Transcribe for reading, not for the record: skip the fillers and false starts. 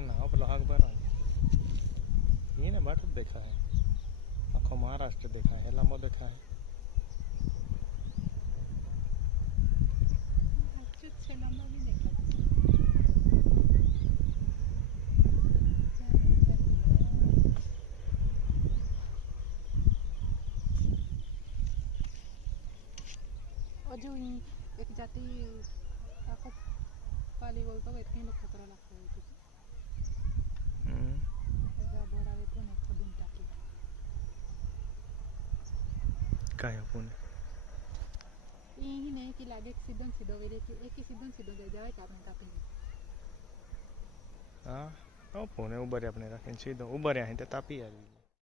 ना ना पेलो हाक बरा ये बाट देखा है आखो महाराष्ट्र देखा है लांबो देखा है अजू एक जाती आखो पाली बोलतो इतनी लोग खतरा लगता है जा बोरा वे तो नहीं कदम टाकी काय आपण यही नहीं कि लागे सीधन सीधो वेरे कि एक ही सीधन सीधो दे जावे कि आपने कापी हाँ फोन उबर अपने रखें सीधो उबर यहाँ तापी आ